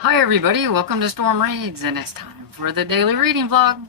Hi everybody, welcome to Storm Raids, and it's time for the daily reading vlog.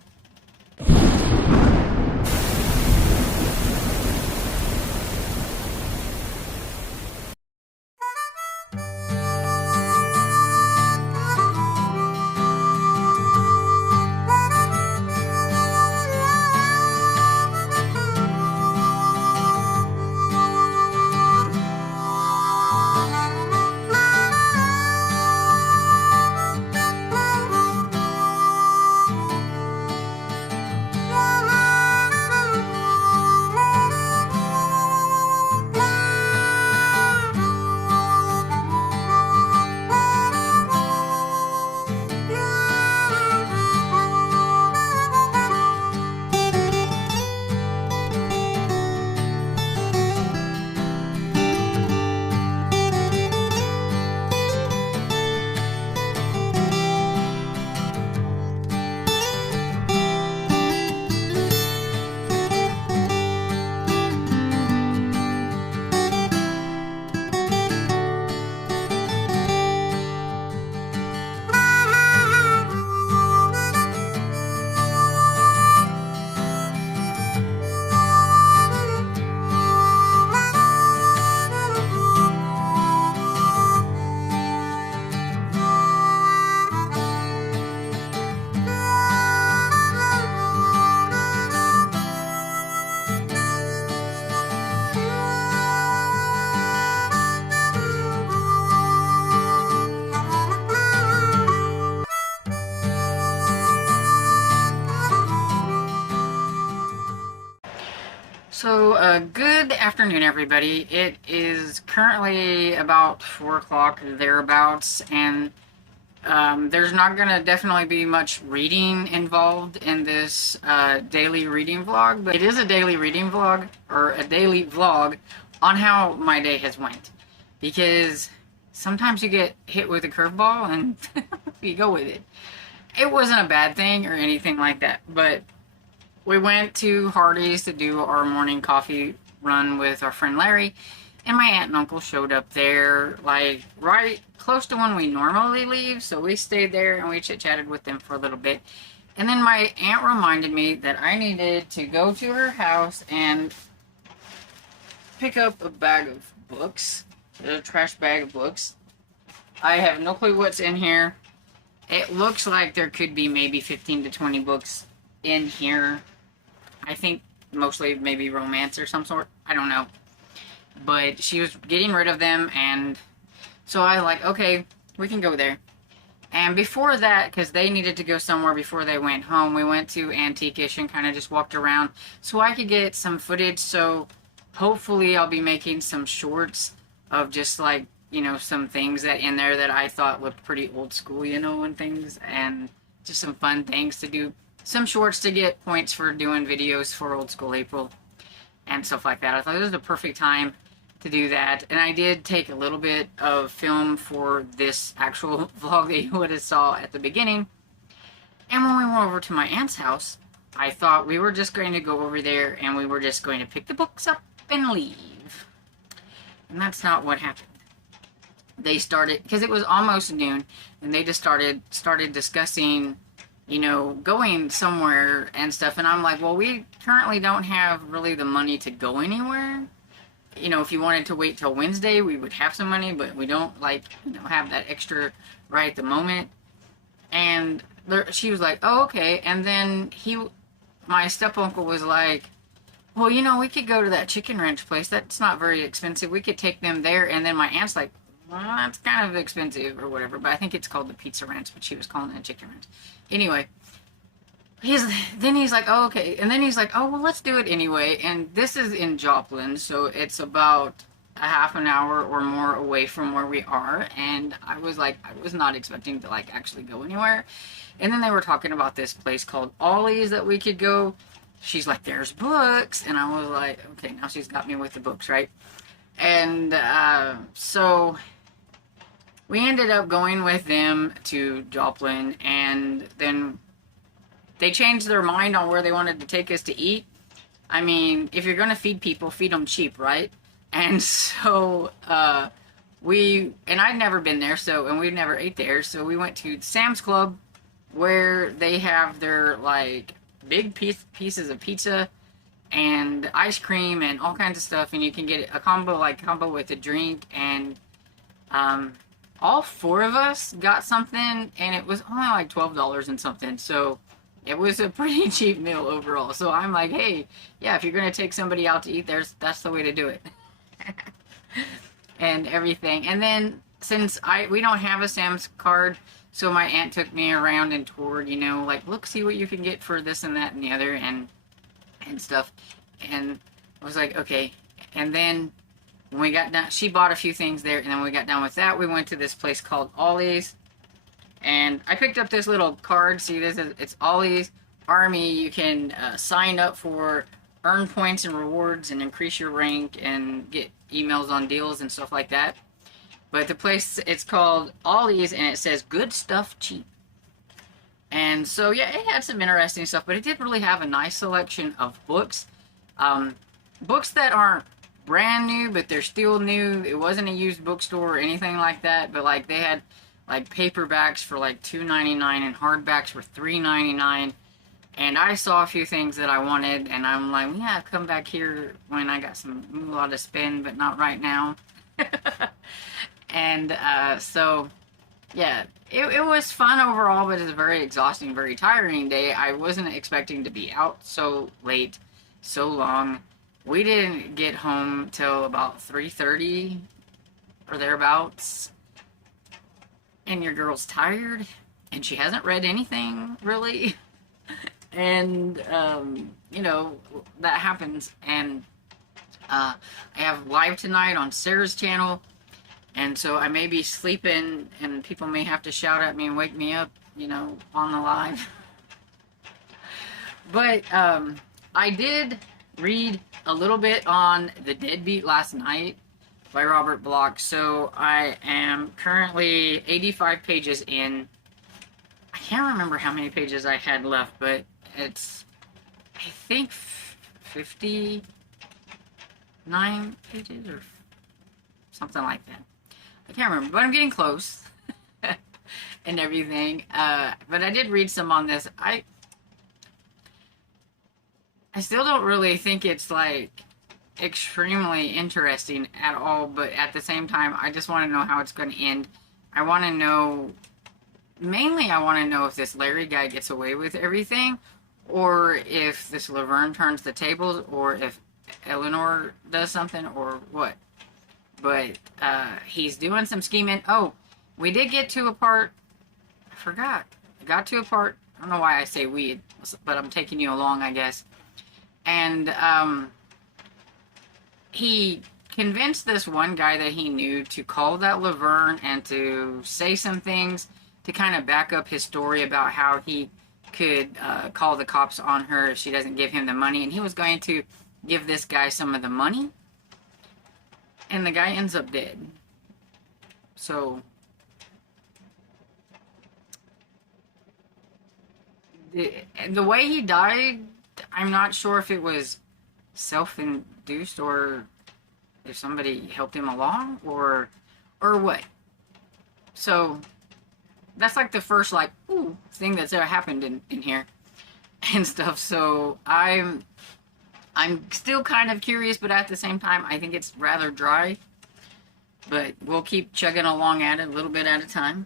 Good afternoon everybody. It is currently about 4 o'clock, thereabouts, and there's not gonna definitely be much reading involved in this daily reading vlog, but it is a daily reading vlog, or a daily vlog, on how my day has went. Because sometimes you get hit with a curveball and you go with it. It wasn't a bad thing or anything like that, but we went to Hardee's to do our morning coffee run with our friend Larry, and my aunt and uncle showed up there, like, right close to when we normally leave, so we stayed there and we chit-chatted with them for a little bit. And then my aunt reminded me that I needed to go to her house and pick up a bag of books, a trash bag of books. I have no clue what's in here. It looks like there could be maybe 15 to 20 books in here. I think mostly maybe romance or some sort. I don't know. But she was getting rid of them, and so I was like, okay, we can go there. And before that, because they needed to go somewhere before they went home, we went to Antiquish and kind of just walked around so I could get some footage. So hopefully I'll be making some shorts of just, like, you know, some things that in there that I thought looked pretty old school, you know, and things, and just some fun things to do. Some shorts to get points for doing videos for Old School April and stuff like that. I thought it was the perfect time to do that. And I did take a little bit of film for this actual vlog that you would have saw at the beginning. And when we went over to my aunt's house, I thought we were just going to go over there and we were just going to pick the books up and leave. And that's not what happened. They started, because it was almost noon, and they just started discussing, you know, going somewhere and stuff. And I'm like, well, we currently don't have really the money to go anywhere. You know, if you wanted to wait till Wednesday, we would have some money, but we don't, like, you know, have that extra right at the moment. And she was like, oh, okay. And then my step-uncle was like, well, you know, we could go to that chicken ranch place. That's not very expensive. We could take them there. And then my aunt's like, well, that's kind of expensive or whatever, but I think it's called the Pizza Ranch, but she was calling it a chicken ranch. Anyway, then he's like, oh, okay. And then he's like, oh, well, let's do it anyway. And this is in Joplin, so it's about a half an hour or more away from where we are. And I was like, I was not expecting to, like, actually go anywhere. And then they were talking about this place called Ollie's that we could go. She's like, there's books. And I was like, okay, now she's got me with the books, right? And so we ended up going with them to Joplin, and then they changed their mind on where they wanted to take us to eat. I mean, if you're going to feed people, feed them cheap, right? And so and I'd never been there, and we'd never ate there, so we went to Sam's Club, where they have their like big pieces of pizza and ice cream and all kinds of stuff, and you can get a combo with a drink, and um, all four of us got something, and it was only like $12 and something, so it was a pretty cheap meal overall. So I'm like, hey, yeah, if you're gonna take somebody out to eat, that's the way to do it. And everything. And then since we don't have a Sam's card, so my aunt took me around and toured, like, look, see what you can get for this and that and the other, and stuff. And I was like, okay. And then when we got done, she bought a few things there, and then when we got done with that, we went to this place called Ollie's, and I picked up this little card. See, it's Ollie's Army. You can sign up for earn points and rewards and increase your rank and get emails on deals and stuff like that. But the place, it's called Ollie's, and it says good stuff cheap. And so, yeah, it had some interesting stuff, but it did really have a nice selection of books. Books that aren't brand new, but they're still new. It wasn't a used bookstore or anything like that, but like they had like paperbacks for like $2.99 and hardbacks for $3.99. And I saw a few things that I wanted, and I'm like, yeah, come back here when I got some moolah to spend, but not right now. And so, yeah, it was fun overall, but it's a very exhausting, very tiring day. I wasn't expecting to be out so late, so long. We didn't get home till about 3:30 or thereabouts. And your girl's tired, and she hasn't read anything, really. And, that happens. And I have live tonight on Sarah's channel, and so I may be sleeping, and people may have to shout at me and wake me up, on the live. But I did read a little bit on The Deadbeat last night by Robert Bloch, so I am currently 85 pages in. I can't remember how many pages I had left, but it's, I think, 59 pages or something like that. I can't remember, but I'm getting close and everything. But I did read some on this. I still don't really think it's like extremely interesting at all, but at the same time, I just want to know how it's going to end. I want to know, mainly I want to know if this Larry guy gets away with everything, or if this Laverne turns the tables, or if Eleanor does something, or what. But he's doing some scheming. Oh, we did get to a part, I forgot. I got to a part, I don't know why I say we, but I'm taking you along, I guess. And he convinced this one guy that he knew to call that Laverne and to say some things to kind of back up his story about how he could call the cops on her if she doesn't give him the money. And he was going to give this guy some of the money. And the guy ends up dead. So the way he died, I'm not sure if it was self-induced or if somebody helped him along or what. So that's like the first like ooh thing that's ever happened in here and stuff. So I'm still kind of curious, but at the same time I think it's rather dry. But we'll keep chugging along at it a little bit at a time.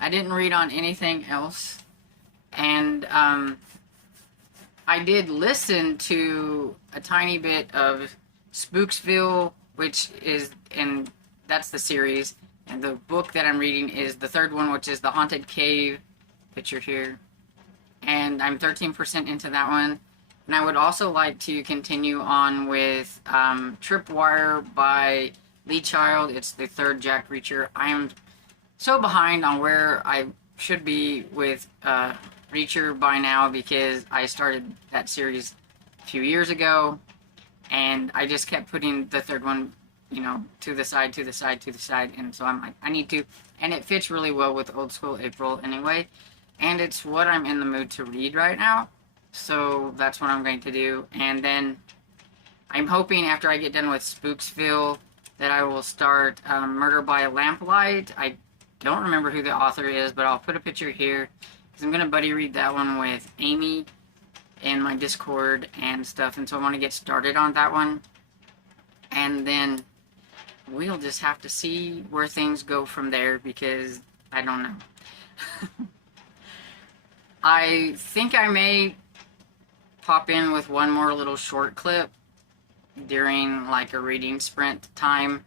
I didn't read on anything else. And I did listen to a tiny bit of Spooksville, which is, and that's the series. And the book that I'm reading is the third one, which is The Haunted Cave, picture here. And I'm 13% into that one. And I would also like to continue on with Tripwire by Lee Child. It's the third Jack Reacher. I am so behind on where I should be with Reacher by now because I started that series a few years ago, and I just kept putting the third one, to the side, and so I'm like, I need to, and it fits really well with Old School April anyway, and it's what I'm in the mood to read right now, so that's what I'm going to do. And then I'm hoping after I get done with Spooksville that I will start Murder by Lamplight. I don't remember who the author is, but I'll put a picture here because I'm going to buddy read that one with Amy in my Discord and stuff, and so I want to get started on that one. And then we'll just have to see where things go from there because I don't know. I think I may pop in with one more little short clip during like a reading sprint time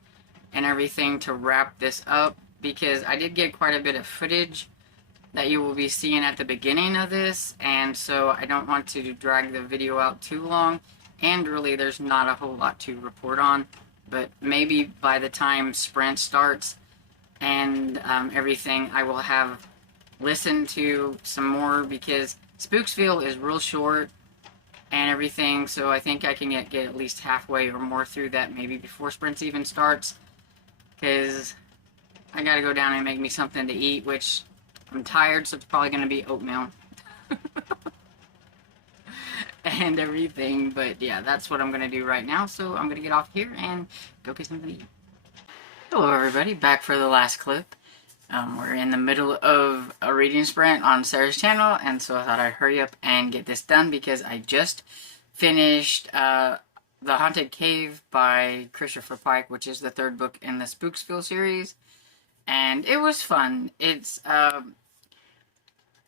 and everything to wrap this up, because I did get quite a bit of footage that you will be seeing at the beginning of this, and so I don't want to drag the video out too long, and really there's not a whole lot to report on, but maybe by the time sprint starts and everything, I will have listened to some more, because Spooksville is real short and everything, so I think I can get at least halfway or more through that maybe before sprints even starts, because I gotta go down and make me something to eat, which I'm tired, so it's probably gonna be oatmeal and everything, but yeah, that's what I'm gonna do right now, so I'm gonna get off here and go get something to eat. Hello everybody, back for the last clip. We're in the middle of a reading sprint on Sarah's channel, and so I thought I'd hurry up and get this done because I just finished The Haunted Cave by Christopher Pike, which is the third book in the Spooksville series, and it was fun. It's,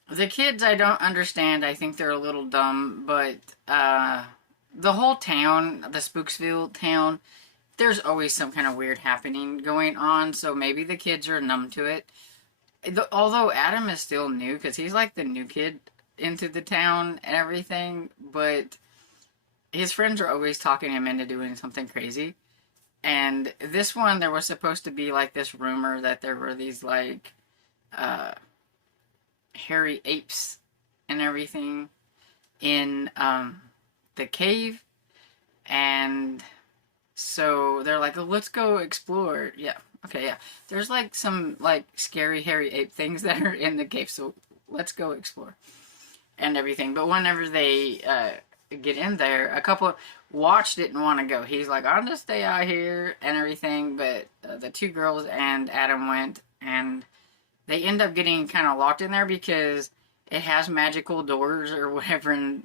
the kids I don't understand, I think they're a little dumb, but the whole town, the Spooksville town, there's always some kind of weird happening going on, so maybe the kids are numb to it. Although Adam is still new, because he's like the new kid into the town and everything, but his friends are always talking him into doing something crazy. And this one, there was supposed to be like this rumor that there were these like hairy apes and everything in the cave, and so they're like, oh, let's go explore. Yeah, okay, yeah. There's like some like scary hairy ape things that are in the cave, so let's go explore and everything. But whenever they get in there, a couple Watch didn't want to go. He's like, I'll just stay out here and everything. But the two girls and Adam went, and they end up getting kind of locked in there because it has magical doors or whatever, and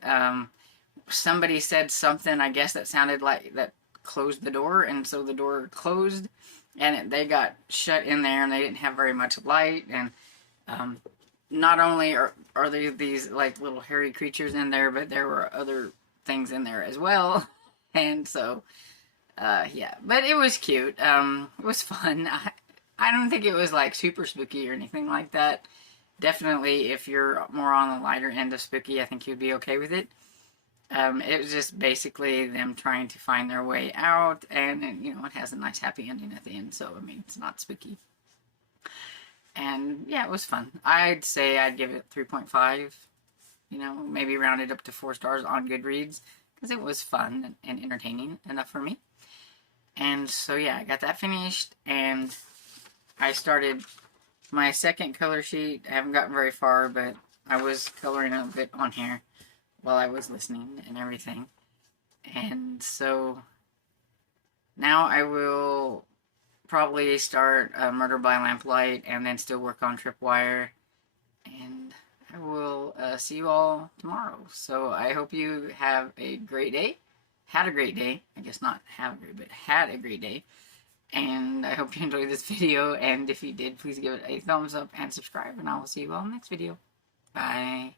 somebody said something, I guess, that sounded like that closed the door, and so the door closed, and they got shut in there, and they didn't have very much light, and not only are there these like little hairy creatures in there, but there were other things in there as well, and so yeah, but it was cute. It was fun. I don't think it was like super spooky or anything like that. Definitely, if you're more on the lighter end of spooky, I think you'd be okay with it. It was just basically them trying to find their way out, and you know, it has a nice happy ending at the end, so I mean, it's not spooky. And yeah, it was fun. I'd say I'd give it 3.5, you know, maybe round it up to 4 stars on Goodreads, because it was fun and entertaining enough for me. And so yeah, I got that finished, and I started my second color sheet. I haven't gotten very far, but I was coloring a bit on here while I was listening and everything. And so now I will probably start Murder by Lamplight and then still work on Tripwire. And I will see you all tomorrow. So I hope you have a great day. Had a great day. I guess not have a great, but had a great day. And I hope you enjoyed this video. And if you did, please give it a thumbs up and subscribe. And I will see you all in the next video. Bye.